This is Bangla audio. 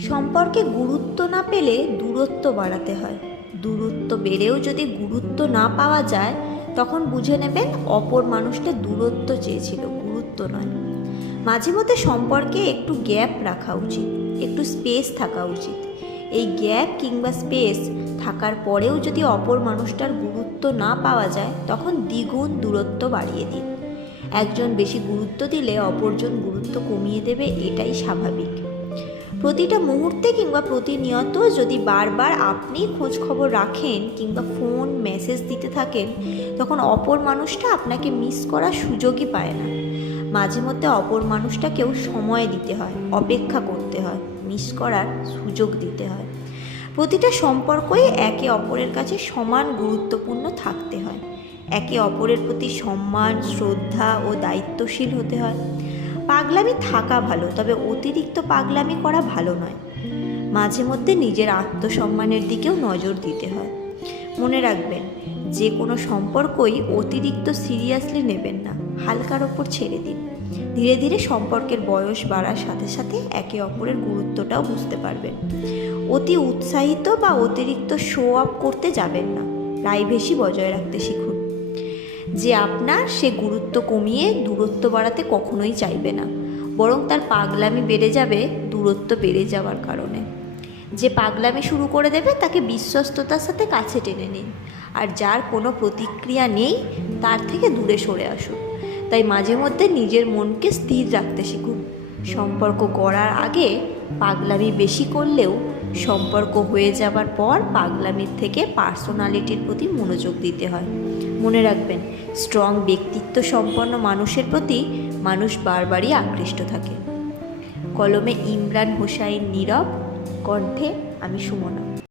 সম্পর্কে গুরুত্ব না পেলে দূরত্ব বাড়াতে হয়। দূরত্ব বেড়েও যদি গুরুত্ব না পাওয়া যায়, তখন বুঝে নেবেন অপর মানুষটা দূরত্ব চেয়েছিল, গুরুত্ব নয়। মাঝে মধ্যে সম্পর্কে একটু গ্যাপ রাখা উচিত, একটু স্পেস থাকা উচিত। এই গ্যাপ কিংবা স্পেস থাকার পরেও যদি অপর মানুষটার গুরুত্ব না পাওয়া যায়, তখন দ্বিগুণ দূরত্ব বাড়িয়ে দিন। একজন বেশি গুরুত্ব দিলে অপরজন গুরুত্ব কমিয়ে দেবে, এটাই স্বাভাবিক। প্রতিটা মুহূর্তে কিংবা প্রতিনিয়ত যদি বারবার আপনি খোঁজ খবর রাখেন কিংবা ফোন, মেসেজ দিতে থাকেন, তখন অপর মানুষটা আপনাকে মিস করার সুযোগই পায় না। মাঝে মধ্যে অপর মানুষটাকেও সময় দিতে হয়, অপেক্ষা করতে হয় মিস করার সুযোগ দিতে হয়। প্রতিটা সম্পর্কই একে অপরের কাছে সমান গুরুত্বপূর্ণ থাকতে হয়। একে অপরের প্রতি সম্মান, শ্রদ্ধা ও দায়িত্বশীল হতে হয়। পাগলামি থাকা ভালো, তবে অতিরিক্ত পাগলামি করা ভালো নয়। মাঝে মধ্যে নিজের আত্মসম্মানের দিকেও নজর দিতে হয়। মনে রাখবেন, যে কোনো সম্পর্কই অতিরিক্ত সিরিয়াসলি নেবেন না, হালকার ওপর ছেড়ে দিন। ধীরে ধীরে সম্পর্কের বয়স বাড়ার সাথে সাথে একে অপরের গুরুত্বটাও বুঝতে পারবেন। অতি উৎসাহিত বা অতিরিক্ত শো আপ করতে যাবেন না। প্রাইভেসি বজায় রাখতে শিখুন। যে আপনার সে গুরুত্ব কমিয়ে দূরত্ব বাড়াতে কখনোই চাইবে না। বরং তার পাগলামি বেড়ে যাবে দূরত্ব বেড়ে যাওয়ার কারণে। যে পাগলামি শুরু করে দেবে তাকে বিশ্বস্ততার সাথে কাছে টেনে নিন। আর যার কোনো প্রতিক্রিয়া নেই, তার থেকে দূরে সরে আসুন। তাই মাঝে মধ্যে নিজের মনকে স্থির রাখতে শিখুন। সম্পর্ক গড়ার আগে পাগলামি বেশি করলেও সম্পর্ক হয়ে যাবার পর পাগলামির থেকে পার্সোনালিটির প্রতি মনোযোগ দিতে হয়। মনে রাখবেন, স্ট্রং ব্যক্তিত্ব সম্পন্ন মানুষের প্রতি মানুষ বারবারই আকৃষ্ট থাকে। কলমে ইমরান হোসাইন নীরব, কণ্ঠে আমি সুমনা।